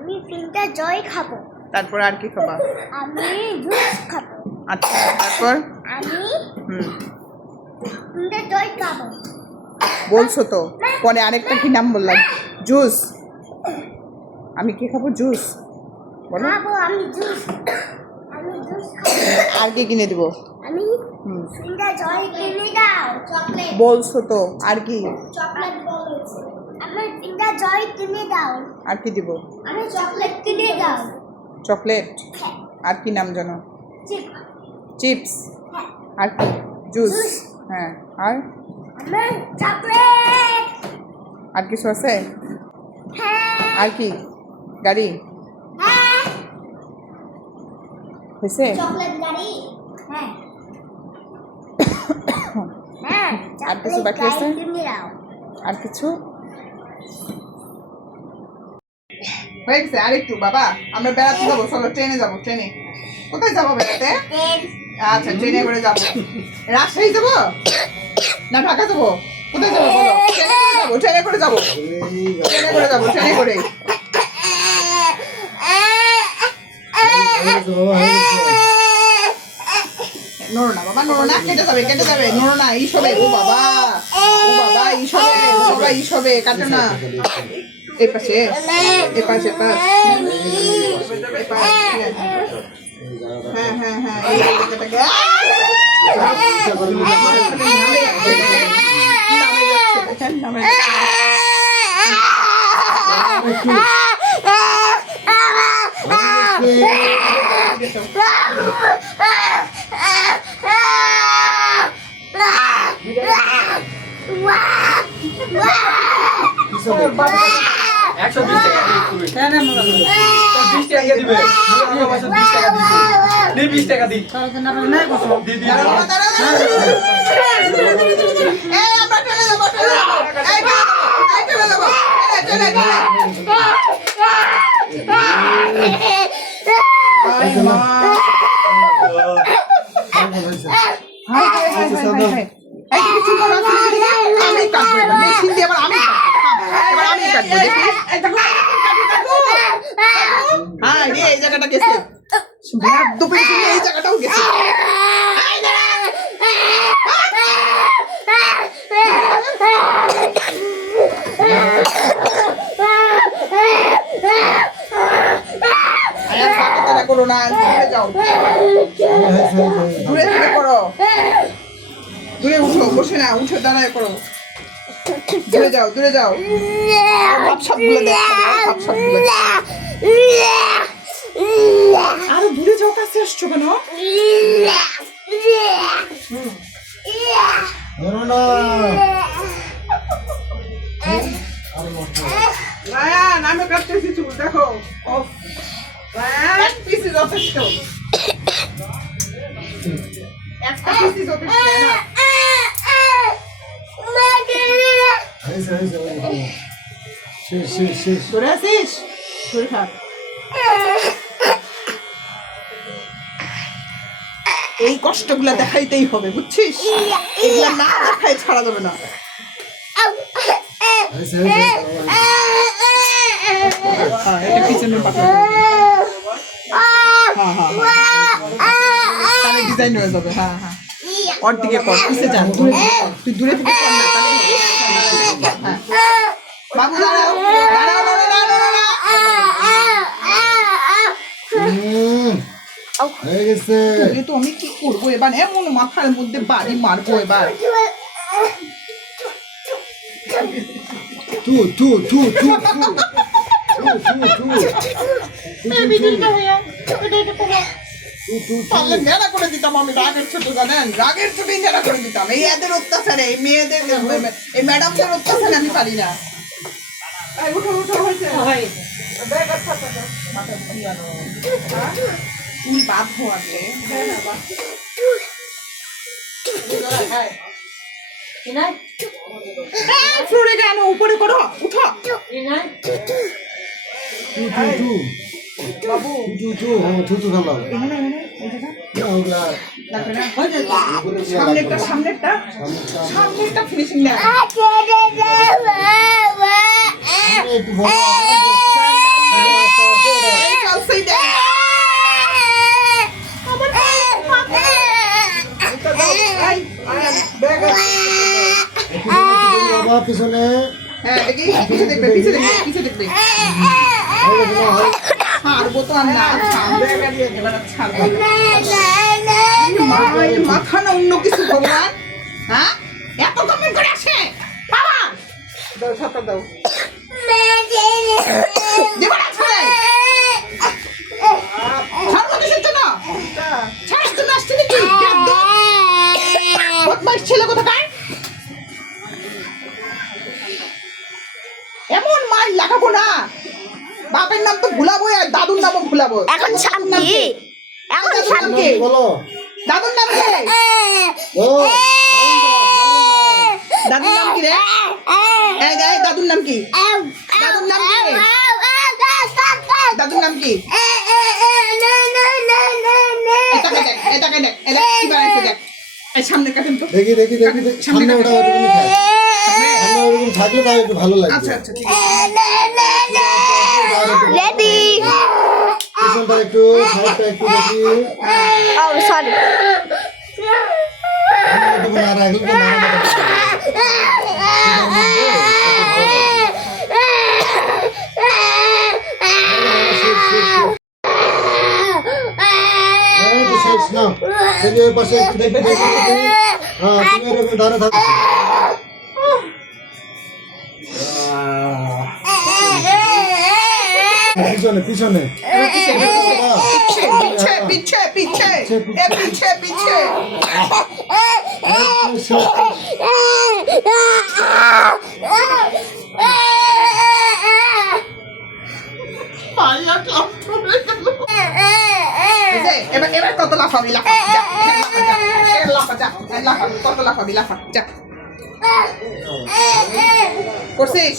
আমি তিনটা জয় খাব। তারপর আর কি খাবা? আমি জুস খাব। আচ্ছা তারপর? আমি হুম। তিনটা জয় খাব। বলছো তো পরে আরেকটা কি নাম বললাম? জুস। আমি কি খাব? জুস। বলো। খাব আমি জুস। আমি জুস খাব। আর কি কিনে দিব? আমি জয় কিনে দাও চকলেট। বলছো তো আর কি? চকলেট বলেছে আমার তিনটা জয় কিনে দাও। আর কি দিব? আমি চকলেট কিনে দাও। চকলেট হ্যাঁ। আর কি নাম জানো? চিপস হ্যাঁ। আর কি? জুস। হ্যাঁ। আর? আমার চকলেট আর কিছু আছে? হ্যাঁ। আর কি? গাড়ি? হ্যাঁ। হয়েছে? হ্যাঁ। হ্যাঁ আর কিছু বাকি আছে? আর কিছু? হয়ে বাবা আমরা বেড়াতে যাব চলো ট্রেনে যাব ট্রেনে কোথায় যাব বেড়াতে আচ্ছা ট্রেনে করে যাব রাজশাহী যাব না ঢাকা যাব কোথায় যাব বলো ট্রেনে করে যাব ট্রেনে করে যাব ট্রেনে করে যাব ট্রেনে করে নড়ো না বাবা নড়ো না কেটে যাবে কেটে যাবে নড়ো না ইস হবে ও বাবা ও বাবা ইস হবে ও বাবা ইস হবে কাটো না। পাশে পাশে এ পাশ হ্যাঁ হ্যাঁ হ্যাঁ এই একশো বিশ টাকা দিয়ে তুমি তো বিশ টাকা দিয়ে দিবে বিশ টাকা দিবে দি বিশ টাকা দি দি দি দাঁড়াও, দাঁড়াও, দাঁড়াও। এই, আমরা ট্রেনে যাব, ট্রেনে যাব। এই, ট্রেনে যাব, এই, ট্রেনে যাব। এই, ট্রেনে, ট্রেনে। আয় মা। হায়, হায়, হায়, হায়, হায়, হায়। এই, কিছু করো না, আমি কাটবো এবার। মেশিন দিয়ে এবার আমি কাটবো। এবার আমি কাটবো, দেখি। কাটু। হ্যাঁ, রে, এই জায়গাটা গেছে। দুপুরে এই জায়গাটাও গেছে করো না দূরে যাও দূরে থেকে করো দূরে উঠো বসে না উঠে দাঁড়ায় করো দূরে যাও দূরে যাও। ভাবসাবগুলো দেখ আরও দূরে যাও কাছে আসছো কেন? রায়ান আমি কাটতেছি চুল দেখো। রায়ান পিসি যথেষ্ট একটা পিসি যথেষ্ট ধরে আছিস ধরে থাক এই কষ্টগুলো দেখাইতেই হবে বুঝছিস? এগুলো না দেখাই ছাড়া যাবে না। হ্যাঁ এটা হ্যাঁ হ্যাঁ। হ্যাঁ ডিজাইন হয়ে যাবে হ্যাঁ হ্যাঁ ওর দিকে কর পিছে যা দূরে তুই দূরে থেকে কর না তাহলে বাবু দাঁড়াও দাঁড়াও দাঁড়াও দাঁড়াও হয়ে গেছে তো আমি কি করব এবার এমন মাথার মধ্যে বাড়ি মারবো এবার তু তু তু তু তু তু তু পারলে নেড়া করে দিতাম আমি রাগের ছোট জানেন রাগের ছোটই নেড়া করে দিতাম। এই এদের অত্যাচারে এই মেয়েদের এই ম্যাডামদের অত্যাচারে আমি পারি না। উঠো উঠো হয়েছে। হ্যাঁ? চুল ফ্লোরে কেন উপরে করো উঠো। হ্যাঁ থুতু পিছনে। হ্যাঁ পিছনে দেখবে পিছনে দেখবে পিছনে দেখবে। ছাড়বো তো না মাথা না অন্য কিছু ভগবান হ্যাঁ এত কমেন্ট করে আসে বাবা দাও ছাতা না ছাড়ে ছাড়বো কিসের জন্য ছাড়ার জন্য আসছে নাকি কোথাকার এমন মার লাগাবো না। বাপের নাম তো ভুলাবো আর দাদুর নামও ভুলাবো এখন শান্তি। এখন শান্তি। বলো। দাদুর নাম কি? ও। দাদুর নাম কি রে? এই রে, দাদুর নাম কি? দাদুর নাম কি? দাদুর নাম কি? এটাকে দেখ এটাকে দেখ এটা কি বানাইছে দেখ। এই সামনে কাটেন তো। দেখি দেখি দেখি দেখি। সামনে ওটা ওরকম থাকলে একটু ভালো লাগবে। আচ্ছা আচ্ছা ঠিক আছে। পিছনটা একটু সাইডটা একটু দেখি ও সরি এটুকু না রাখলে তো না এই তো শেষ না দেখি ওই পাশে একটু দেখি দেখি দেখি। হ্যাঁ তুমি এরকম দাঁড়া থাকো পিছনে পিছনে পিছে পিছে পিছে এ পিছে পিছে পাইয়া ক্লান্ত হয়ে গেল এই যে, এবার এবার কত লাফাবি লাফা লাফা যা লাফা কত লাফাবি লাফা যা করছিস